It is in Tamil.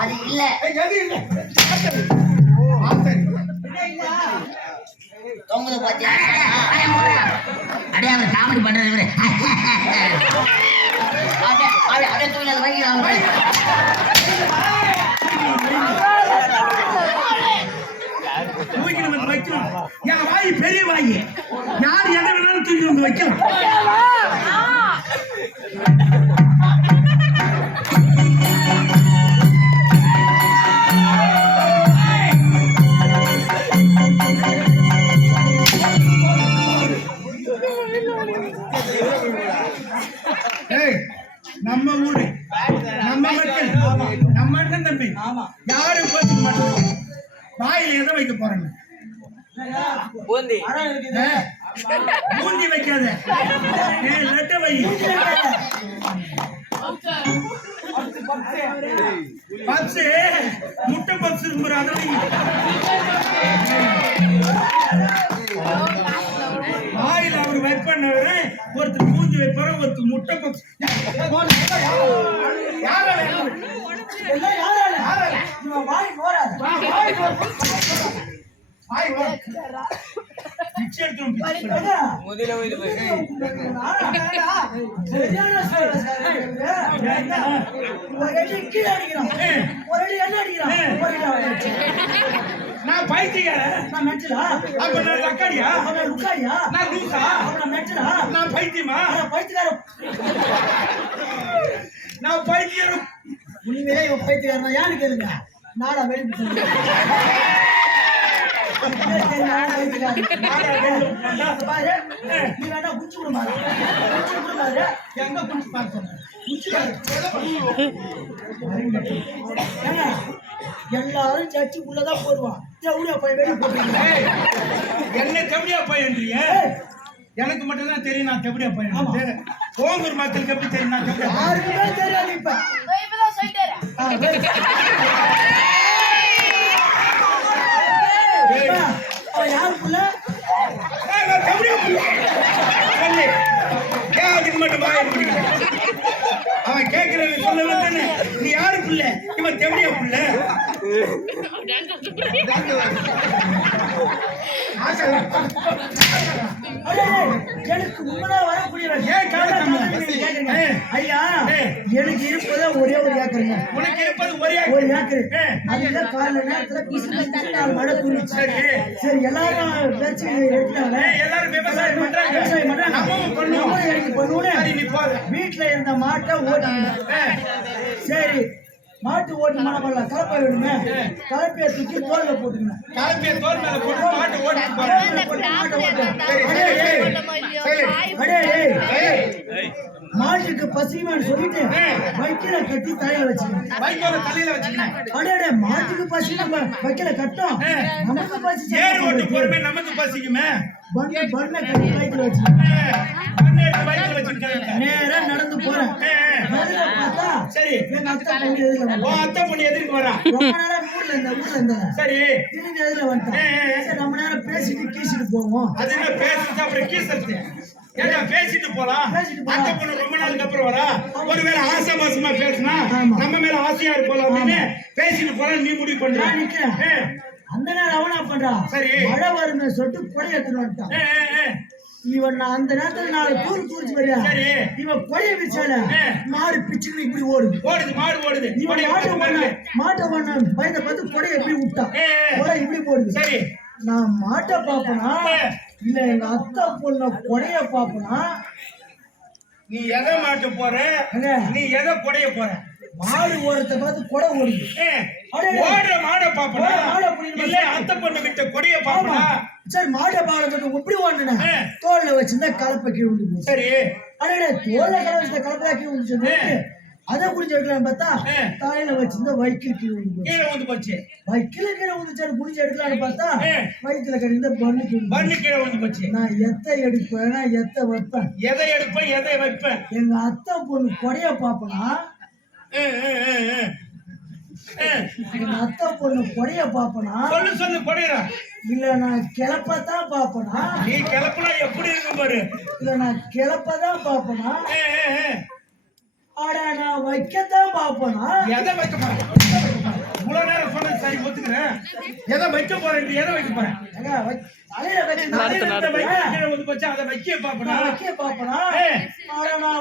அது இல்ல. தொங்குது பாத்தியா? அடே அவர் காமெடி பண்றது இவரு. அடே அடே வந்து வைக்கணும். என் வாய் பெரிய வாய். யார் எதை வேணாலும் தூக்கி வந்து வைக்கலாம் நம்ம ஊரு நம்ம மக்கள் நம்ம அண்ணன் தம்பி யாரும் பேசிக்க மாட்டோம். வாயில எதை வைக்க போறாங்க பூந்தி. பூந்தி வைக்காத. லட்டு வை. பப்ஸ் முட்டை பப்ஸ் அதை அவர் வைப்பண்ணவரு ஒருத்தர் பூந்தி வைப்பாரு ஒருத்தர் முட்டை பப்ஸ் யாரால யாரால வாய் வா. பிச்சை பிச்சை எடுத்துரும். முதல இது போய் நான் அப்ப நான் லக்காடியா நான் லூசா? நான் பைத்தியமா? நான் பைத்தியம் உண்மையிலே இவன் பைத்தியக்காரனா யான்னு கேளுங்க. நாடா வெளி பாரு நீ வேணா குச்சி விட மாறு குச்சி விட மாறு எங்க பார்த்து குச்சி ஏங்க எல்லாரும் சர்ச்சு உள்ளதான் போடுவான் தேவடியா போய் வெளியே போட்டுருங்க ஏய், என்ன தெபடியா பையன்றிய எனக்கு மட்டும் தான் தெரியும் நான் தெபடியா பையன். கோங்கூர் மக்களுக்கு எப்படி தெரியும் நான் தெபடியா பையன்? யாருக்குமே தெரியாது இப்ப ஆ, வெளியே. ஏய், அப்பா, அவன் யாருக்குள்ள ஏய், நான் தெபடியா பையன். சொல்லு. ஏன் அதுக்கு மட்டும் வாயை? அவன் கேட்கிறவன் சொல்ல வந்தானே நீ யாரு புள்ள? இவன் தெபடியா புள்ள. எனக்கு முன்னதா ஐயா எனக்கு இருப்பதே ஒரே ஒரு ஏக்கருங்க உனக்கு இருப்பது ஒரே ஒரு ஏக்கர் அதுல காலைல நேரத்துல மழை தூரிச்சு சரி எல்லாரும் பேச்சு எடுத்தாங்க எல்லாரும் விவசாயம் பண்றாங்க விவசாயம் பண்றாங்க நம்மளும் வீட்டுல இருந்த மாட்டை ஓட்டினேன் சரி மாட்டு ஓட்டி மாட பண்ணலாம் கலப்பை வேணுமே கலப்பையை தூக்கி தோல்ல போட்டுக்கணும். கலப்பையை தோல் மேல போட்டு மாட்டுக்கு பசிக்குமான்னு சொல்லிட்டு வைக்கல கட்டி தலையில அடே மாட்டுக்கு பசி நம்ம வைக்கல கட்டும் நமக்கு பசி ஏறு ஓட்டு போறமே நமக்கு பசிக்குமே பண்ணு பண்ண கட்டி வயிற்றுல வச்சுருக்கேன் நேரா நடந்து போறேன் பார்த்தா சரி எங்க அத்தை பொண்ணு வந்தா அத்தை பொண்ணு எதிர்க்கு வரா ரொம்ப நாளா ஊர்ல இருந்த ஊர்ல இருந்தாங்க சரி திரும்பி எதுல வந்துட்டேன் பேசிட்டு கீசிட்டு போவோம். அது என்ன பேசிட்டு அப்புறம் கீசத்து ஏன்னா பேசிட்டு போலாம். அத்தை பொண்ணு ரொம்ப நாளுக்கு அப்புறம் வரா? ஒருவேளை ஆசை மாசமா பேசினா. நம்ம மேல ஆசையா இருப்போம் அப்படின்னு பேசிட்டு போலாம் நீ முடிவு பண்ற. அந்த நேரம் அவனா பண்றான் சரி. மழை வருமே சொல்லிட்டு கொடை எடுத்துட்டு வந்துட்டான். இவன் நான் அந்த நேரத்துல நாலு தூர் தூரிச்சு வரியா இவன் கொடைய விச்சால ஆ. மாடு பிச்சுக்கு இப்படி ஓடுது. ஓடுது மாடு ஓடுது. இவன் மாட்டை பண்ண மாடு. மாட்டை பண்ண பயத்தை பார்த்து கொடைய எப்படி விட்டான். கொடை இப்படி போடுது. சரி. நான் மாட்டை பாப்பனா ஆ. இல்ல எங்க அத்தை பொண்ண கொடைய பாப்பனா நீ எதை மாட்ட போற? நீ எதை கொடைய போற? மாடு ஓரத்தை பார்த்து கொடை ஓடுது. ஓடுற மாட பாப்பனா. இல்ல அத்தை பொண்ணு விட்ட கொடைய பாப்பனா சரி மாட்டை பாக்கிறதுக்கு இப்படி ஓடுனேன். தோல்ல வச்சிருந்தா கலப்பை கீழ் விழுந்து சரி. அடே தோல்ல வச்சிருந்த கலப்பை கீழ் விழுந்துச்சு. அதை குடிச்சு பார்த்தா. தலையில வச்சிருந்த வைக்கில் கீழ் வந்து போச்சு. வைக்கில கீழே விழுந்துச்சு குடிச்சு எடுக்கலாம்னு பார்த்தா. வயிற்றுல கடிந்த பண்ணு பண்ணு கீழே வந்து போச்சு. நான் எத்தை எடுப்பேன் எத்தை வைப்பேன்? எதை எடுப்பேன் எதை வைப்பேன்? எங்க அத்தை பொண்ணு கொடைய பாப்பனா எங்க அத்தை பொண்ணு கொடைய பாப்பனா சொல்லு சொல்லு இல்ல நான் கிளப்பத்தான் பாப்பனா நீ கிளப்புனா எப்படி இருக்கும் பாரு? இல்ல நான் கிளப்பதான் பாப்பனா ஏ, ஏ, ஏ. ஆடா நான் வைக்கத்தான் பாப்பனா எதை வைக்க போறேன்? இவ்வளவு நேரம் சொன்னது சரி ஒத்துக்கிறேன். எதை வைக்க போறேன் எதை வைக்க போறேன்? தலையில வச்சு அதை வைக்க கீழே வந்து போச்சு அதை வைக்க பாப்பனா வைக்க பாப்பனா. ஆடா நான்